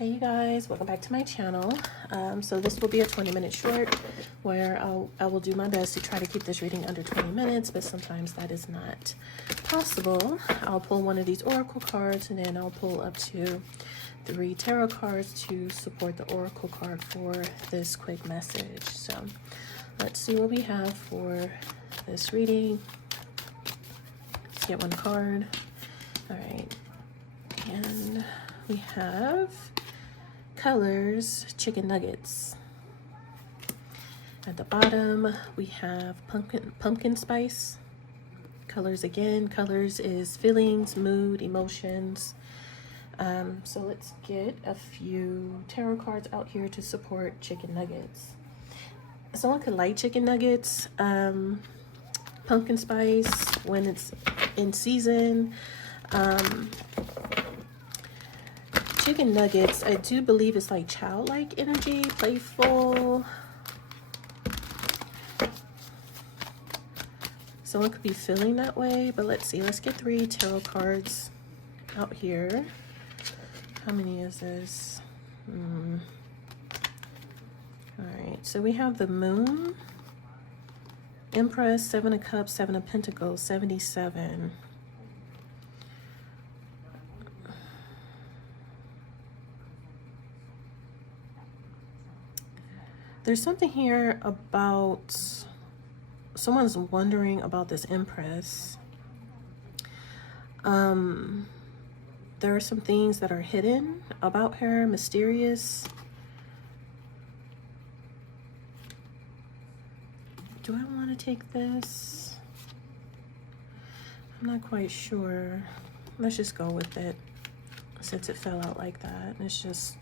Hey you guys, welcome back to my channel. So this will be a 20-minute short where I will do my best to try to keep this reading under 20 minutes, but sometimes that is not possible. I'll pull one of these oracle cards and then I'll pull up to 3 tarot cards to support the oracle card for this quick message. So let's see what we have for this reading. Let's get one card. All right, and we have colors, chicken nuggets. At the bottom we have pumpkin spice. Colors again, colors is feelings, mood, emotions. So let's get a few tarot cards out here to support chicken nuggets. Someone could like chicken nuggets, pumpkin spice when it's in season. Chicken nuggets, I do believe it's like childlike energy, playful. Someone could be feeling that way, but let's see. Let's get 3 tarot cards out here. How many is this? All right, so we have the Moon, Empress, 7 of Cups, 7 of Pentacles, 77. There's something here about someone's wondering about this Empress. There are some things that are hidden about her, mysterious. Do I want to take this? I'm not quite sure. Let's just go with it since it fell out like that. It's just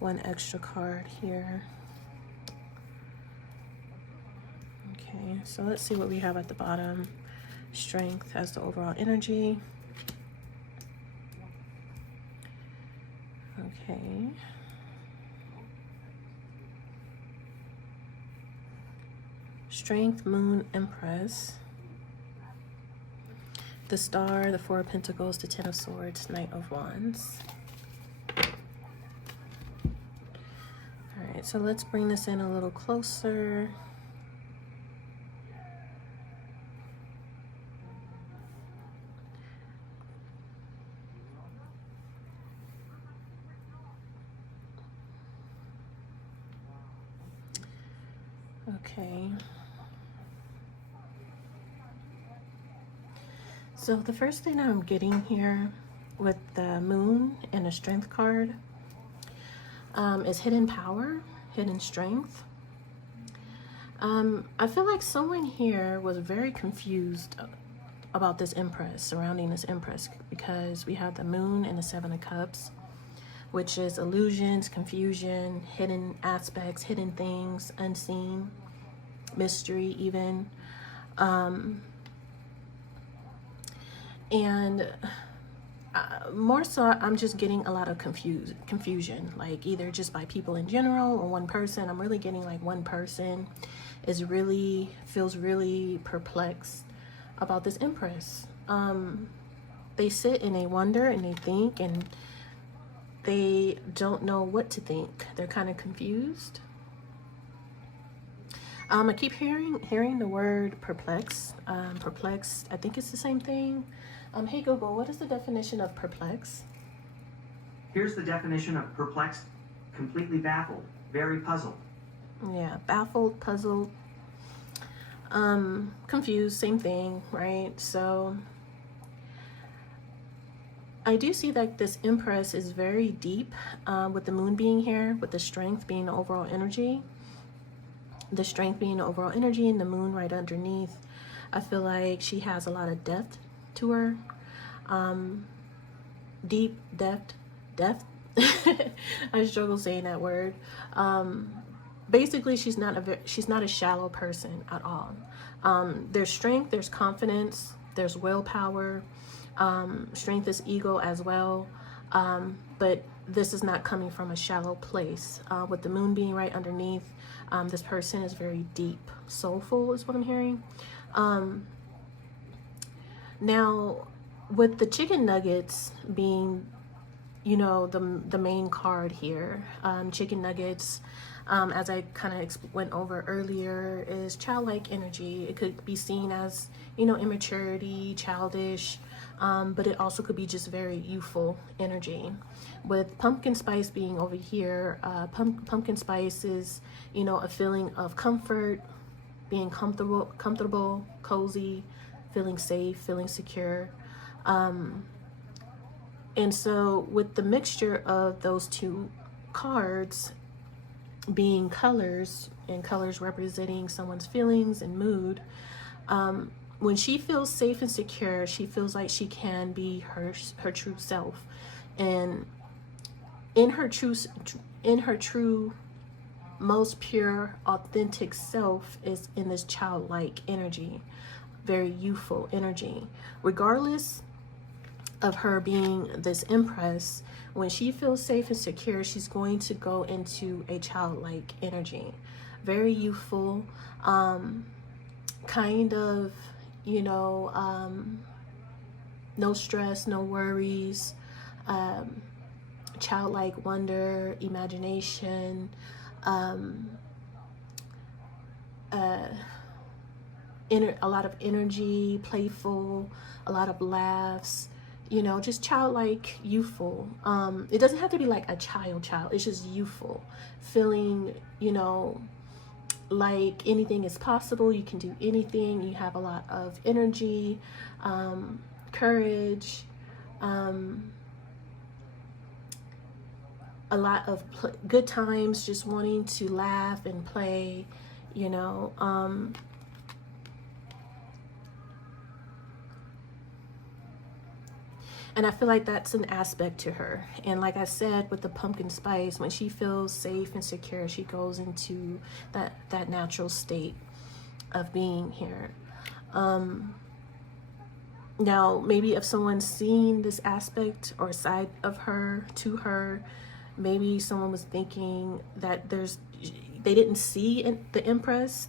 one extra card here. Okay, so let's see what we have at the bottom. Strength as the overall energy. Okay. Strength, Moon, Empress. The Star, the 4 of Pentacles, the 10 of Swords, Knight of Wands. All right, so let's bring this in a little closer. Okay. So the first thing I'm getting here with the Moon and a Strength card is hidden power, hidden strength. I feel like someone here was very confused about this Empress, surrounding this Empress, because we have the Moon and the 7 of Cups, which is illusions, confusion, hidden aspects, hidden things, unseen, mystery even. More so, I'm just getting a lot of confusion, like either just by people in general or one person. I'm really getting like one person feels really perplexed about this Empress. They sit and they wonder and they think and they don't know what to think. They're kind of confused. I keep hearing the word perplexed. Perplexed, I think it's the same thing. Hey Google, what is the definition of perplexed? Here's the definition of perplexed: completely baffled, very puzzled. Yeah, baffled, puzzled, confused, same thing, right? So I do see that this Empress is very deep, with the Moon being here, with the Strength being the overall energy. The Strength being the overall energy and the Moon right underneath. I feel like she has a lot of depth to her. Deep, depth. I struggle saying that word. Basically, she's not a shallow person at all. There's strength, there's confidence, there's willpower. Strength is ego as well. But this is not coming from a shallow place. With the Moon being right underneath, this person is very deep, soulful is what I'm hearing. Now, with the chicken nuggets being you know, the main card here, chicken nuggets, as I kind of went over earlier, is childlike energy. It could be seen as, you know, immaturity, childish, but it also could be just very youthful energy. With pumpkin spice being over here, pumpkin spice is, you know, a feeling of comfort, being comfortable, cozy, feeling safe, feeling secure. And so with the mixture of those two cards being colors, and colors representing someone's feelings and mood, when she feels safe and secure, she feels like she can be her true self. And in her true most pure, authentic self is in this childlike energy, very youthful energy. Regardless of her being this Empress, when she feels safe and secure, she's going to go into a childlike energy, very youthful, kind of, you know, no stress, no worries, childlike wonder, imagination, a lot of energy, playful, a lot of laughs, you know, just childlike, youthful. It doesn't have to be like a child. It's just youthful, feeling, you know, like anything is possible. You can do anything. You have a lot of energy, courage, a lot of good times, just wanting to laugh and play, you know. And I feel like that's an aspect to her. And like I said, with the pumpkin spice, when she feels safe and secure, she goes into that natural state of being here. Now, maybe if someone's seen this aspect or side of her to her, maybe someone was thinking that they didn't see the Empress,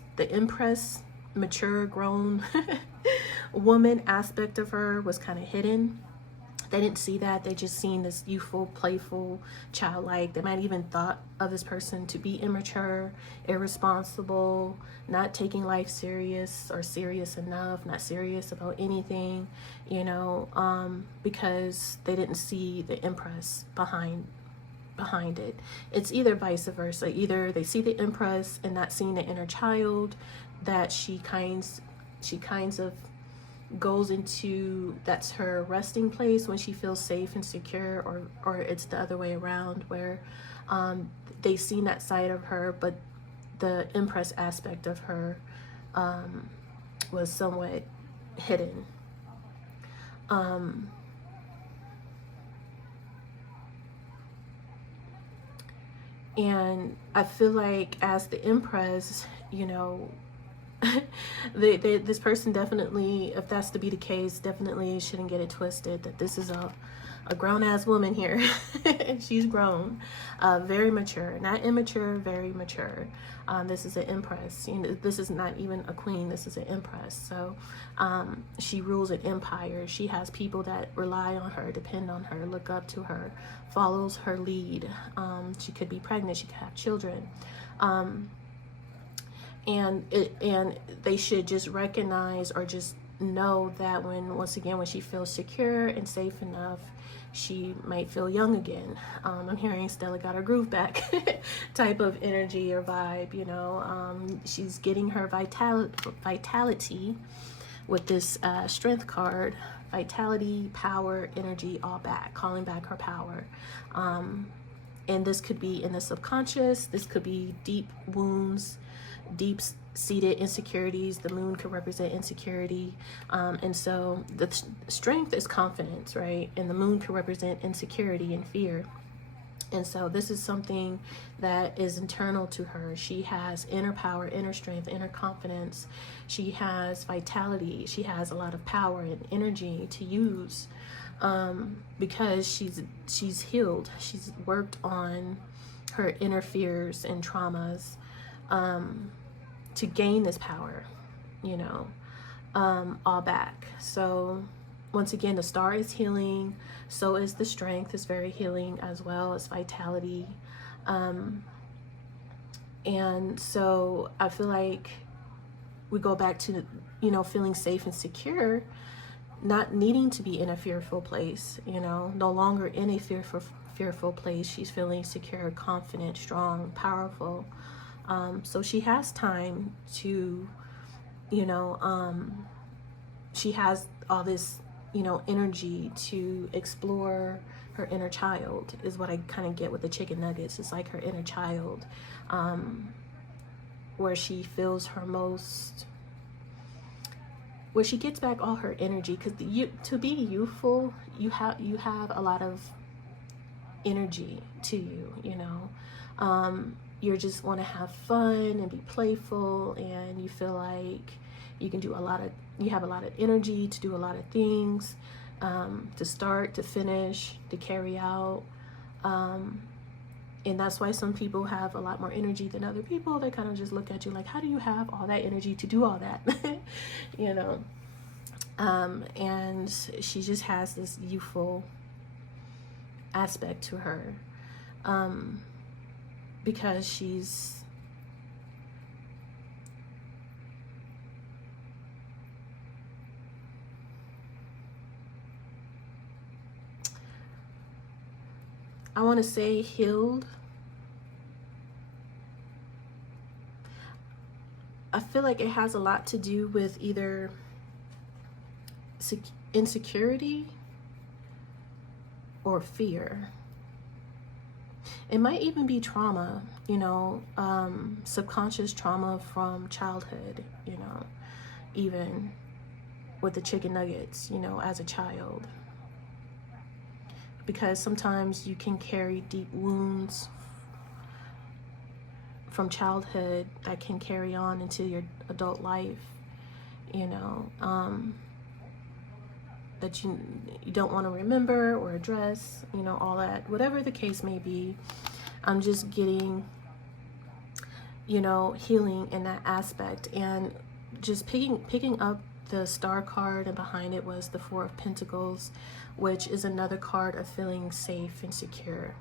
mature, grown woman aspect of her was kind of hidden. They didn't see that. They just seen this youthful, playful, childlike. They might even thought of this person to be immature, irresponsible, not taking life serious or serious enough, not serious about anything, you know, because they didn't see the Empress behind it. It's either vice versa. Either they see the Empress and not seeing the inner child, that she kinds of goes into, that's her resting place when she feels safe and secure, or it's the other way around, where they've seen that side of her, but the Empress aspect of her was somewhat hidden. And I feel like as the Empress, you know, this person definitely, if that's to be the case, definitely shouldn't get it twisted that this is a grown-ass woman here. She's grown, very mature, not immature, very mature. This is an Empress. You know, this is not even a queen, this is an Empress. So she rules an empire. She has people that rely on her, depend on her, look up to her, follows her lead. She could be pregnant, she could have children. And they should just recognize or just know that once again, when she feels secure and safe enough, she might feel young again. I'm hearing Stella got her groove back type of energy or vibe, you know. She's getting her vitality with this strength card, vitality, power, energy, all back, calling back her power. And this could be in the subconscious. This could be deep wounds, deep-seated insecurities. The moon could represent insecurity, and so the strength is confidence, right? And the moon could represent insecurity and fear. And so this is something that is internal to her. She has inner power, inner strength, inner confidence. She has vitality. She has a lot of power and energy to use, because she's healed. She's worked on her inner fears and traumas, to gain this power, you know, all back. So once again, the star is healing. So is the strength, is very healing, as well as vitality. And so I feel like we go back to, you know, feeling safe and secure, not needing to be in a fearful place, you know, no longer in a fearful place. She's feeling secure, confident, strong, powerful. So she has time to, you know, she has all this, you know, energy to explore her inner child, is what I kind of get with the chicken nuggets. It's like her inner child, where she feels her most, where she gets back all her energy. Because to be youthful, you have a lot of energy to you, you know. You just want to have fun and be playful, and you feel like you can do you have a lot of energy to do a lot of things, to start, to finish, to carry out. And that's why some people have a lot more energy than other people. They kind of just look at you like, how do you have all that energy to do all that? You know. And she just has this youthful aspect to her, because she's I want to say healed. I feel like it has a lot to do with either insecurity or fear. It might even be trauma, you know, subconscious trauma from childhood, you know, even with the chicken nuggets, you know, as a child. Because sometimes you can carry deep wounds from childhood that can carry on into your adult life, you know, that you don't want to remember or address, you know, all that, whatever the case may be. I'm just getting, you know, healing in that aspect. And just picking up the star card, and behind it was the Four of Pentacles, which is another card of feeling safe and secure.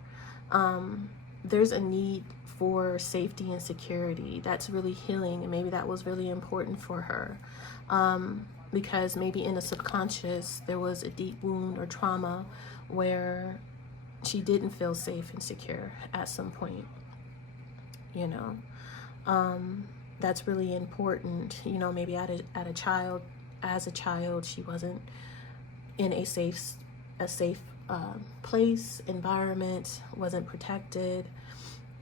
There's a need for safety and security. That's really healing, and maybe that was really important for her, because maybe in the subconscious there was a deep wound or trauma where she didn't feel safe and secure at some point, you know. That's really important, you know. Maybe as a child she wasn't in a safe place, environment, wasn't protected,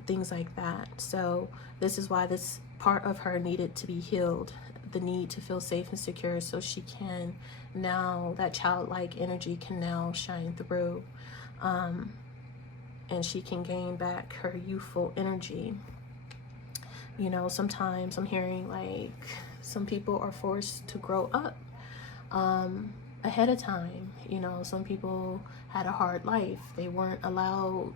things like that. So this is why this part of her needed to be healed, the need to feel safe and secure, so she can now, that childlike energy can now shine through, and she can gain back her youthful energy. You know, sometimes I'm hearing like some people are forced to grow up ahead of time. You know, some people had a hard life. They weren't allowed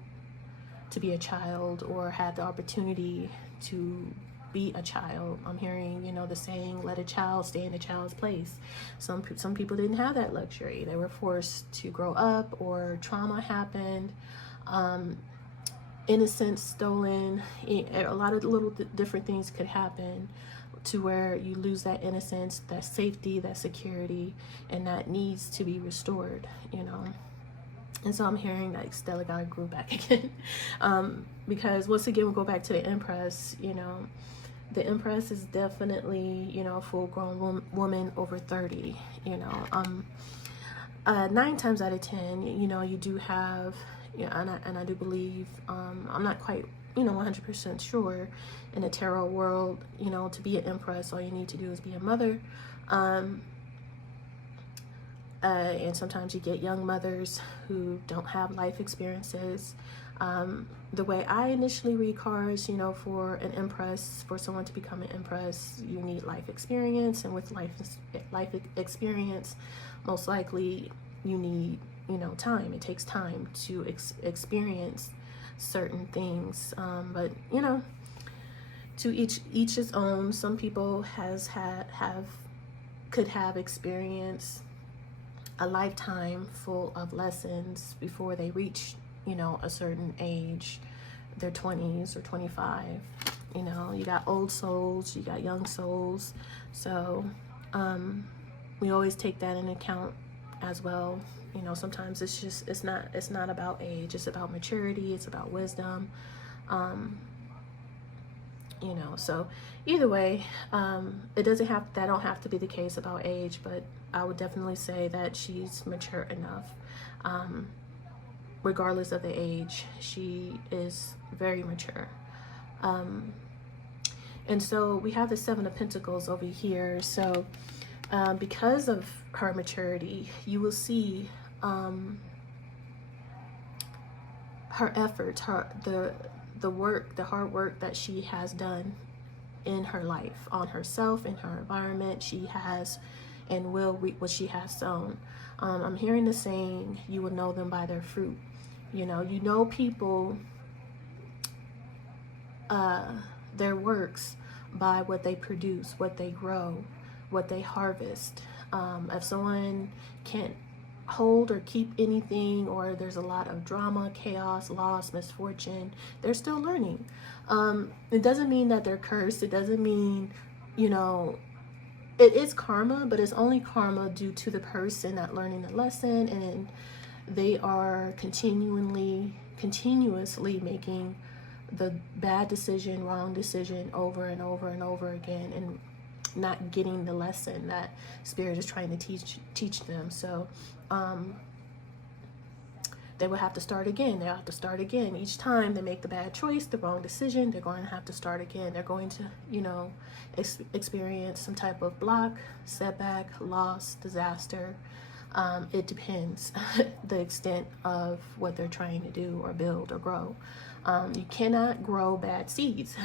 to be a child or had the opportunity to be a child. I'm hearing, you know, the saying, let a child stay in a child's place. Some people didn't have that luxury. They were forced to grow up, or trauma happened, innocence stolen. A lot of little different things could happen to where you lose that innocence, that safety, that security, and that needs to be restored, you know. And so I'm hearing that Stella gotta grow back again, because once again, we'll go back to the Empress. You know, the Empress is definitely, you know, a full-grown woman over 30. You know, 9 times out of 10, you know, you do have, you know, and I do believe, I'm not quite, you know, 100% sure in the tarot world, you know, to be an Empress, all you need to do is be a mother. And sometimes you get young mothers who don't have life experiences. The way I initially read cards, you know, for an Empress, for someone to become an Empress, you need life experience. And with life experience, most likely you need, you know, time. It takes time to experience certain things. But, you know, to each his own. Some people could have experience a lifetime full of lessons before they reach, you know, a certain age, their 20s or 25. You know, you got old souls, you got young souls. So we always take that into account as well. You know, sometimes it's not about age, it's about maturity, it's about wisdom. You know, so either way, that don't have to be the case about age, but I would definitely say that she's mature enough. Regardless of the age, she is very mature. And so we have the Seven of Pentacles over here. So because of her maturity, you will see her efforts, the work, the hard work that she has done in her life, on herself, in her environment. She has and will reap what she has sown. I'm hearing the saying, you will know them by their fruit. You know people, their works by what they produce, what they grow, what they harvest. If someone can't hold or keep anything, or there's a lot of drama, chaos, loss, misfortune, they're still learning. It doesn't mean that they're cursed. It doesn't mean, you know, it is karma, but it's only karma due to the person not learning the lesson, and they are continuously making the bad decision, wrong decision over and over and over again, and not getting the lesson that Spirit is trying to teach them. So they will have to start again. They'll have to start again. Each time they make the bad choice, the wrong decision, they're going to have to start again. They're going to, you know, experience some type of block, setback, loss, disaster. It depends the extent of what they're trying to do or build or grow. You cannot grow bad seeds.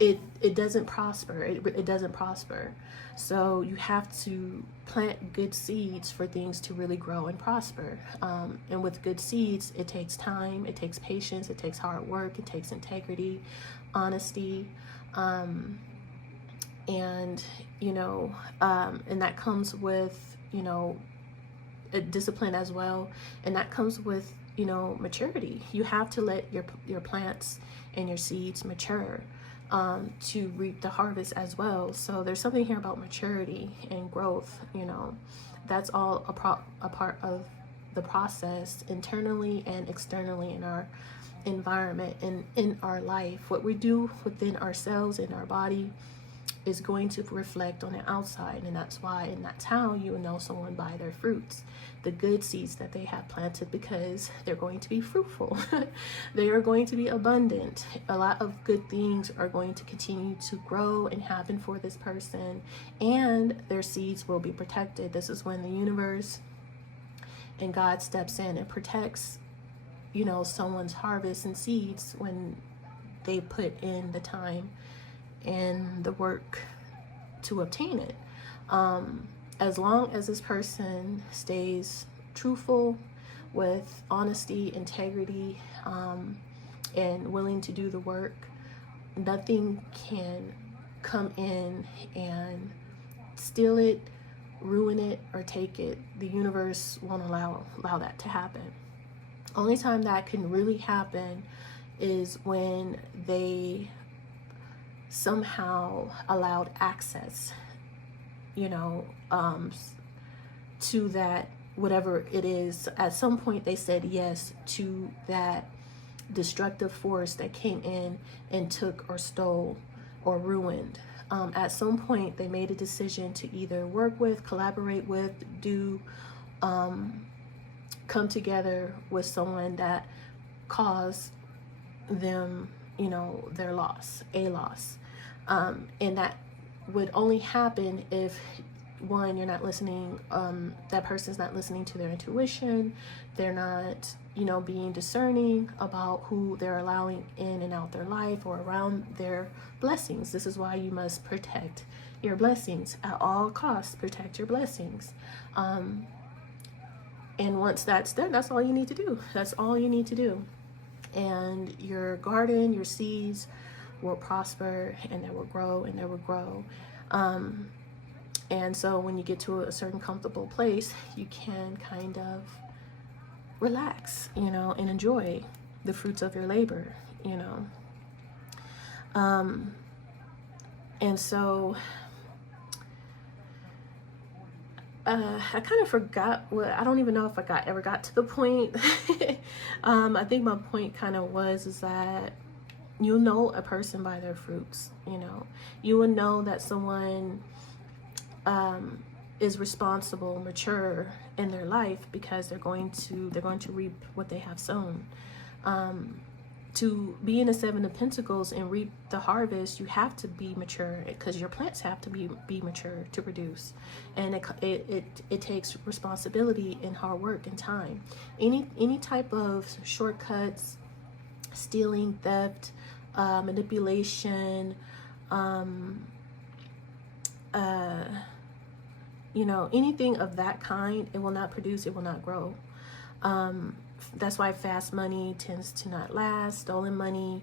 It doesn't prosper. It doesn't prosper. So you have to plant good seeds for things to really grow and prosper. And with good seeds, it takes time, it takes patience, it takes hard work, it takes integrity, honesty, and you know, and that comes with, you know, a discipline as well, and that comes with, you know, maturity. You have to let your plants and your seeds mature to reap the harvest as well. So there's something here about maturity and growth. You know, that's all a part of the process, internally and externally, in our environment and in our life. What we do within ourselves, in our body, is going to reflect on the outside, and that's why, and that's how you know someone by their fruits, the good seeds that they have planted, because they're going to be fruitful. They are going to be abundant. A lot of good things are going to continue to grow and happen for this person, and their seeds will be protected. This is when the universe and God steps in and protects, you know, someone's harvest and seeds when they put in the time and the work to obtain it. As long as this person stays truthful, with honesty, integrity, and willing to do the work, nothing can come in and steal it, ruin it, or take it. The universe won't allow that to happen. Only time that can really happen is when they somehow allowed access, you know, to that, whatever it is. At some point they said yes to that destructive force that came in and took or stole or ruined. At some point they made a decision to either work with, collaborate with, do, come together with someone that caused them, you know, their loss, a loss. And that would only happen if, one, you're not listening, that person's not listening to their intuition, they're not, you know, being discerning about who they're allowing in and out their life or around their blessings. This is why you must protect your blessings at all costs. Protect your blessings. And once that's done, that's all you need to do. That's all you need to do. And your garden, your seeds will prosper, and they will grow, and they will grow. And so when you get to a certain comfortable place, you can kind of relax, you know, and enjoy the fruits of your labor, you know. And so I kind of forgot what, I don't even know if I ever got to the point. I think my point kind of is that you'll know a person by their fruits, you know. You will know that someone is responsible, mature in their life, because they're going to reap what they have sown. To be in the Seven of Pentacles and reap the harvest, you have to be mature, because your plants have to be mature to produce, and it takes responsibility and hard work and time. Any type of shortcuts, stealing, theft, manipulation, you know, anything of that kind, it will not produce, it will not grow. That's why fast money tends to not last. Stolen money,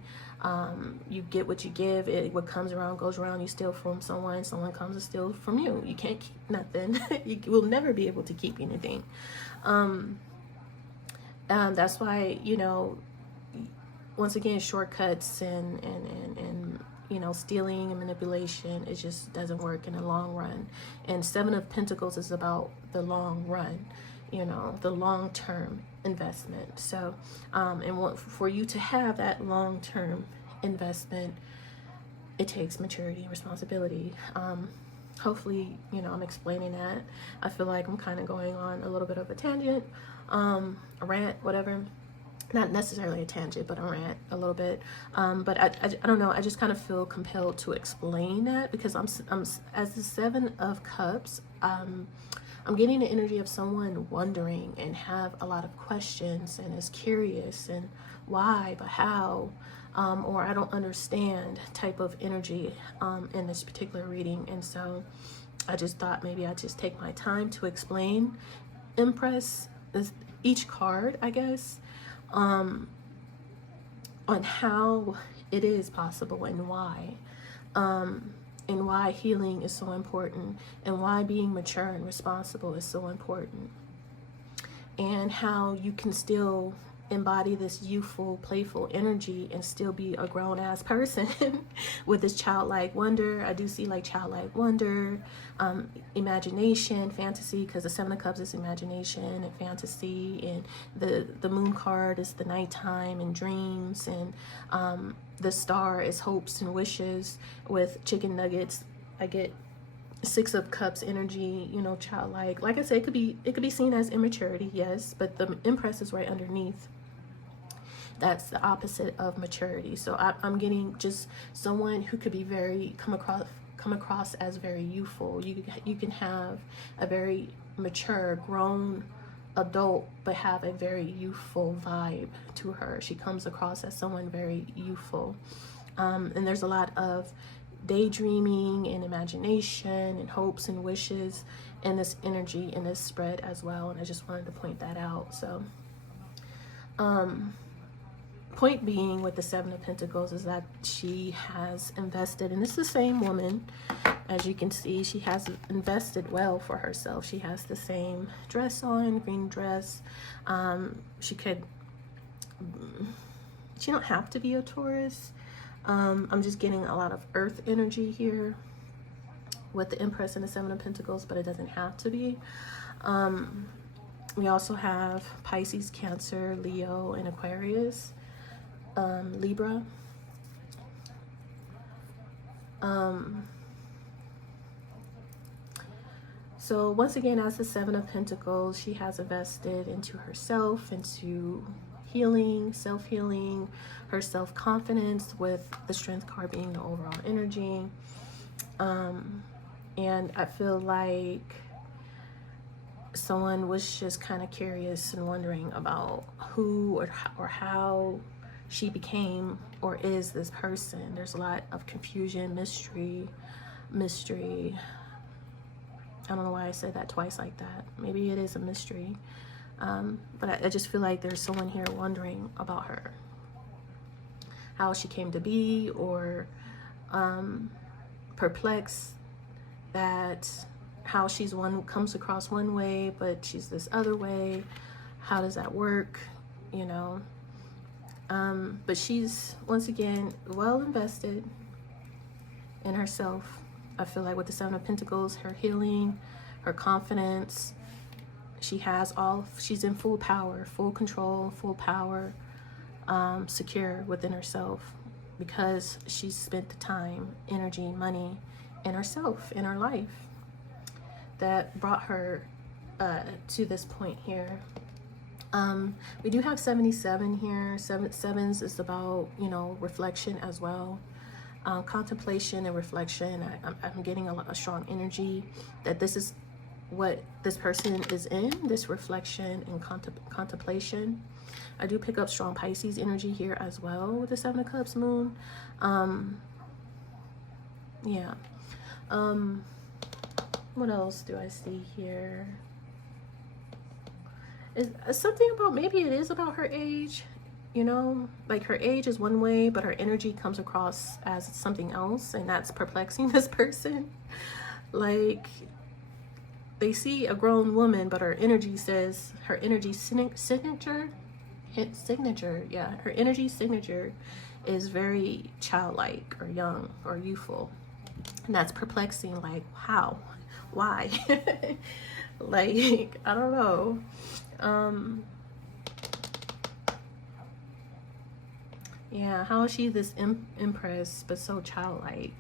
you get what you give. What comes around goes around. You steal from someone, someone comes and steals from you. You can't keep nothing. You will never be able to keep anything. That's why, you know, once again, shortcuts and you know, stealing and manipulation, it just doesn't work in the long run. And Seven of Pentacles is about the long run, you know, the long-term investment. So and for you to have that long-term investment, it takes maturity and responsibility. Hopefully, you know, I'm explaining that. I feel like I'm kind of going on a little bit of a tangent, a rant, whatever. Not necessarily a tangent, but a rant a little bit. But I don't know, I just kind of feel compelled to explain that, because I'm as the Seven of Cups, I'm getting the energy of someone wondering and have a lot of questions and is curious and why, but how, or I don't understand type of energy in this particular reading. And so I just thought maybe I'd just take my time to explain Empress, each card, I guess, on how it is possible and why healing is so important, and why being mature and responsible is so important, and how you can still embody this youthful, playful energy and still be a grown-ass person with this childlike wonder. I do see like childlike wonder, imagination, fantasy, because the Seven of Cups is imagination and fantasy, and the moon card is the nighttime and dreams, and the star is hopes and wishes. With chicken nuggets, I get Six of Cups energy, you know, childlike. Like I said, it could be seen as immaturity, yes, but the Empress is right underneath. That's the opposite of maturity. So I'm getting just someone who could be come across as very youthful. You can have a very mature, grown adult, but have a very youthful vibe to her. She comes across as someone very youthful. And there's a lot of daydreaming and imagination and hopes and wishes in this energy, in this spread as well. And I just wanted to point that out. So point being with the Seven of Pentacles is that she has invested, and it's the same woman, as you can see, she has invested well for herself. She has the same dress on, green dress. She don't have to be a Taurus. I'm just getting a lot of earth energy here with the Empress and the Seven of Pentacles, but it doesn't have to be. We also have Pisces, Cancer, Leo, and Aquarius, Libra. So once again, as the Seven of Pentacles, she has invested into herself, into healing, self-healing, her self-confidence, with the Strength card being the overall energy. And I feel like someone was just kind of curious and wondering about who or how she became or is this person. There's a lot of confusion, mystery. I don't know why I said that twice like that. Maybe it is a mystery. But I just feel like there's someone here wondering about her, how she came to be, or perplexed that how she's comes across one way, but she's this other way. How does that work? You know, but she's, once again, well invested in herself. I feel like with the Seven of Pentacles, her healing, her confidence, she's in full power, full control, full power, secure within herself, because she's spent the time, energy, money in herself, in her life, that brought her to this point here. We do have 77 here. Sevens is about, you know, reflection as well. Contemplation and reflection. I'm getting a strong energy that this is what this person is in, this reflection and contemplation. I do pick up strong Pisces energy here as well with the Seven of Cups moon. Yeah. What else do I see here? It's something about, maybe it is about her age, you know, like her age is one way, but her energy comes across as something else, and that's perplexing this person. Like, they see a grown woman, but her energy says, her energy signature, yeah, her energy signature is very childlike or young or youthful. And that's perplexing. Like, how? Why? Like, I don't know. Yeah, how is she this Empress, but so childlike?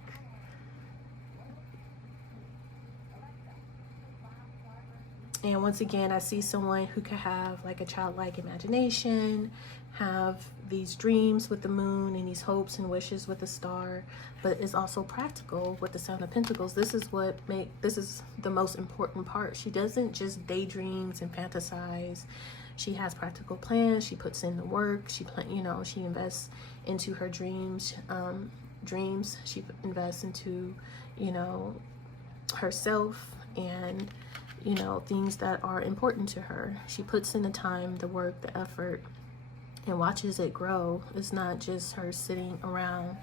And once again, I see someone who could have like a childlike imagination, have these dreams with the moon and these hopes and wishes with the star, but is also practical with the Seven of Pentacles. This is the most important part. She doesn't just daydreams and fantasize. She has practical plans. She puts in the work. She invests into her dreams. She invests into, you know, herself and, you know, things that are important to her. She puts in the time, the work, the effort, and watches it grow. It's not just her sitting around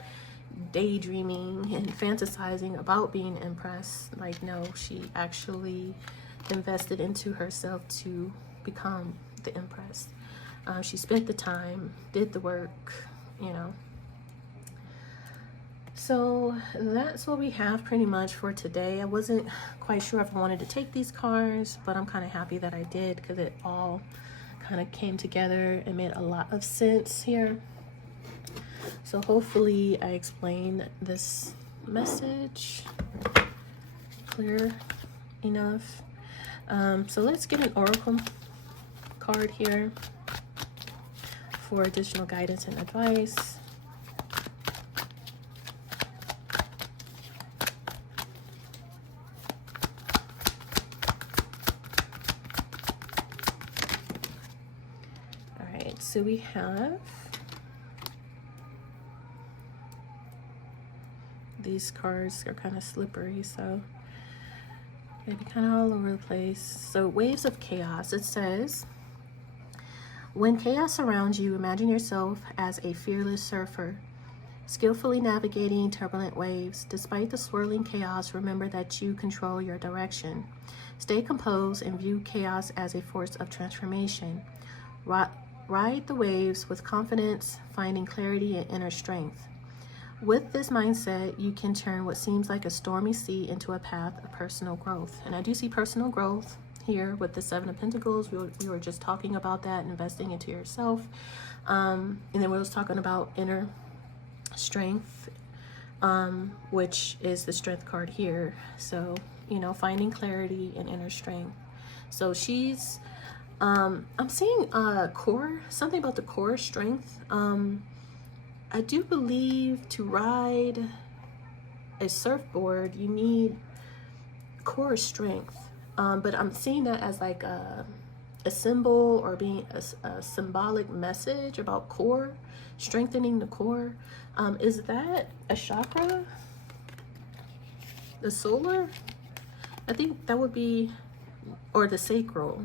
daydreaming and fantasizing about being Empress. Like, no, she actually invested into herself to become the Empress. She spent the time, did the work, you know. So that's what we have pretty much for today. I wasn't quite sure if I wanted to take these cards, but I'm kind of happy that I did, because it all kind of came together and made a lot of sense here. So hopefully I explained this message clear enough. So let's get an oracle card here for additional guidance and advice. So we have these cards are kind of slippery, so maybe kind of all over the place. So waves of chaos. It says, when chaos surrounds you, imagine yourself as a fearless surfer, skillfully navigating turbulent waves. Despite the swirling chaos, remember that you control your direction. Stay composed and view chaos as a force of transformation. Ride the waves with confidence, finding clarity and inner strength. With this mindset, you can turn what seems like a stormy sea into a path of personal growth. And I do see personal growth here with the Seven of Pentacles. We were just talking about that, investing into yourself. And then we was talking about inner strength, which is the Strength card here. So, you know, finding clarity and inner strength. So she's... I'm seeing core, something about the core strength. I do believe to ride a surfboard, you need core strength. But I'm seeing that as like a symbol, or being a symbolic message about core, strengthening the core. Is that a chakra? The solar? I think that would be, or the sacral.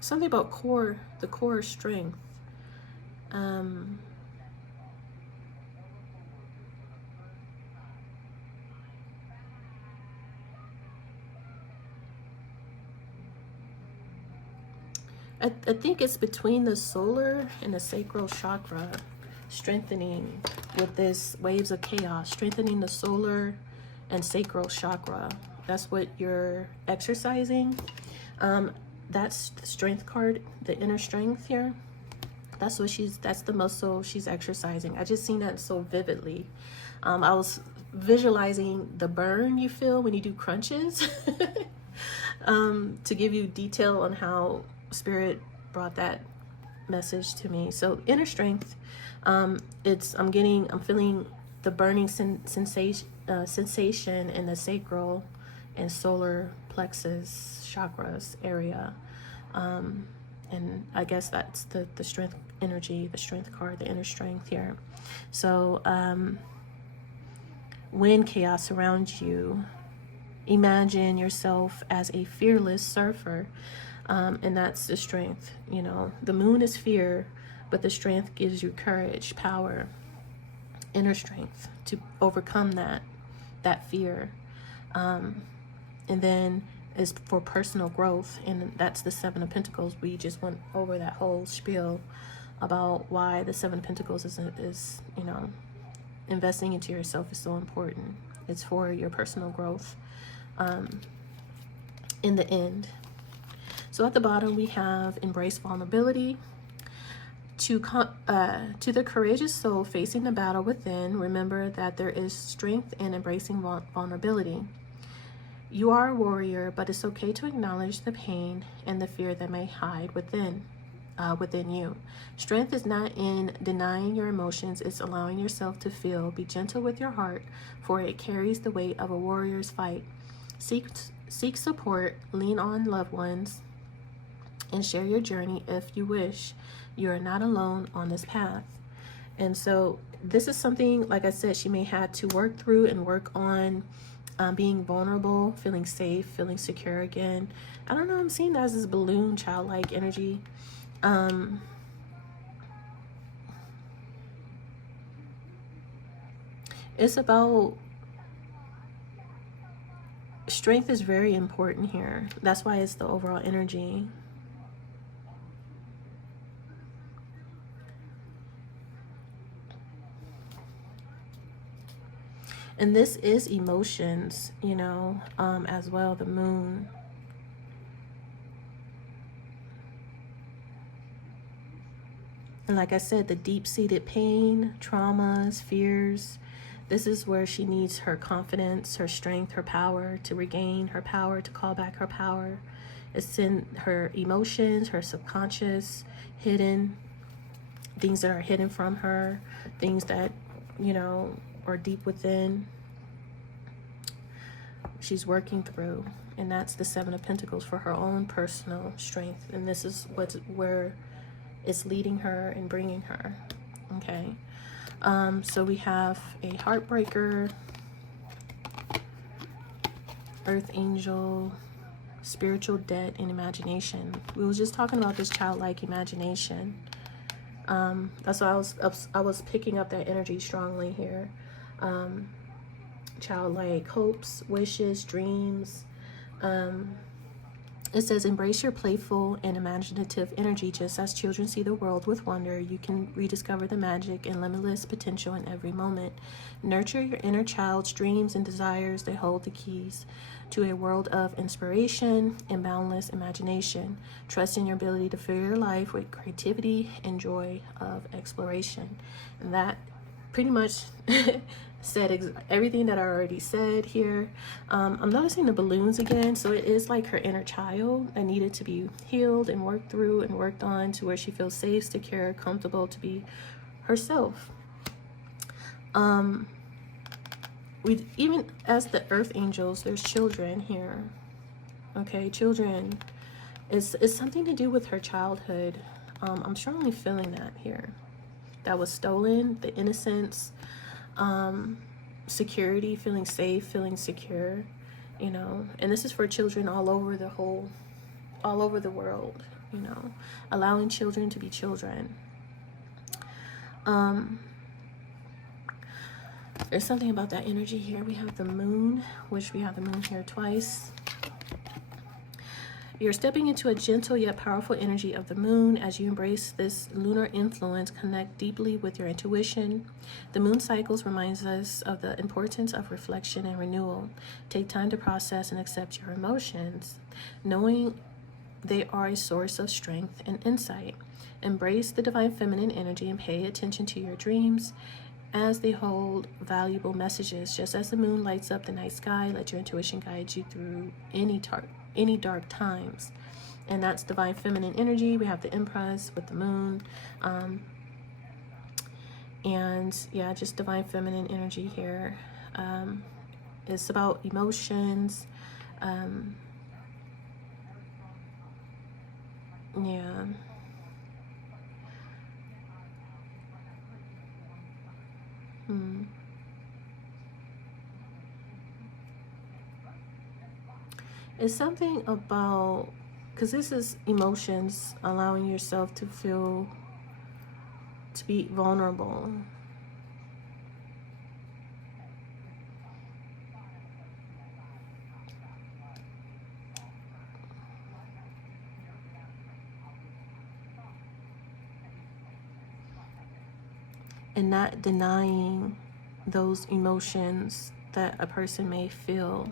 Something about core, the core strength. I think it's between the solar and the sacral chakra, strengthening with this waves of chaos, strengthening the solar and sacral chakra. That's what you're exercising. That's the strength card, the inner strength here. That's the muscle she's exercising. I just seen that so vividly. I was visualizing the burn you feel when you do crunches to give you detail on how Spirit brought that message to me. So inner strength, I'm feeling the burning sensation in the sacral and solar plexus chakras area. And I guess that's the strength energy, the strength card, the inner strength here. So when chaos surrounds you, imagine yourself as a fearless surfer. And that's the strength. You know, the moon is fear, but the strength gives you courage, power, inner strength to overcome that fear. And then is for personal growth, and that's the Seven of Pentacles. We just went over that whole spiel about why the Seven of Pentacles is you know, investing into yourself is so important. It's for your personal growth in the end. So at the bottom we have embrace vulnerability. To the courageous soul facing the battle within, remember that there is strength in embracing vulnerability. You are a warrior, but it's okay to acknowledge the pain and the fear that may hide within you. Strength is not in denying your emotions, it's allowing yourself to feel. Be gentle with your heart, for it carries the weight of a warrior's fight. Seek support, lean on loved ones, and share your journey if you wish. You are not alone on this path. And so this is something, like I said, she may have to work through and work on being vulnerable, feeling safe, feeling secure again. I don't know, I'm seeing that as this balloon, childlike energy. It's about strength is very important here. That's why it's the overall energy. And this is emotions, you know, as well, the moon. And like I said, the deep-seated pain, traumas, fears, this is where she needs her confidence, her strength, her power to regain her power, to call back her power. It's in her emotions, her subconscious, hidden, things that are hidden from her, things that, you know, or deep within, she's working through. And that's the Seven of Pentacles for her own personal strength. And this is where it's leading her and bringing her. Okay. So we have a heartbreaker, earth angel, spiritual debt, and imagination. We was just talking about this childlike imagination. That's why I was picking up that energy strongly here. Childlike hopes, wishes, dreams. It says, embrace your playful and imaginative energy. Just as children see the world with wonder, you can rediscover the magic and limitless potential in every moment. Nurture your inner child's dreams and desires. They hold the keys to a world of inspiration and boundless imagination. Trust in your ability to fill your life with creativity and joy of exploration. And that pretty much said everything that I already said here. I'm noticing the balloons again, so it is like her inner child that needed to be healed and worked through and worked on to where she feels safe, secure, comfortable to be herself. Even as the earth angels, there's children here. Okay, children is something to do with her childhood. I'm strongly feeling that here. That was stolen, the innocence, security, feeling safe, feeling secure, you know. And this is for children all over the world, you know, allowing children to be children. There's something about that energy here. We have the moon, which we have the moon here twice. You're stepping into a gentle yet powerful energy of the moon. As you embrace this lunar influence, connect deeply with your intuition. The moon cycles reminds us of the importance of reflection and renewal. Take time to process and accept your emotions, knowing they are a source of strength and insight. Embrace the divine feminine energy and pay attention to your dreams as they hold valuable messages. Just as the moon lights up the night sky, let your intuition guide you through any dark times. And that's divine feminine energy. We have the Empress with the moon. And yeah, just divine feminine energy here. It's about emotions. Yeah. It's something about, because this is emotions, allowing yourself to feel, to be vulnerable. And not denying those emotions that a person may feel.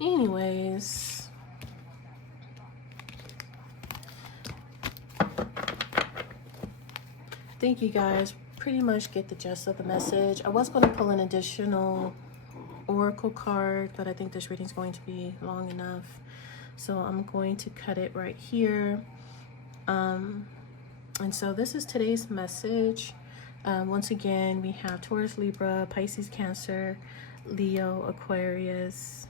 Anyways, I think you guys pretty much get the gist of the message. I was going to pull an additional oracle card, but I think this reading is going to be long enough, so I'm going to cut it right here. And so this is today's message. Once again, we have Taurus, Libra, Pisces, Cancer, Leo, Aquarius.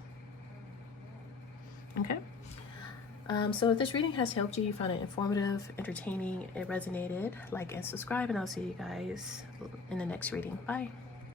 Okay. So if this reading has helped you, you found it informative, entertaining, it resonated, like and subscribe, and I'll see you guys in the next reading. Bye.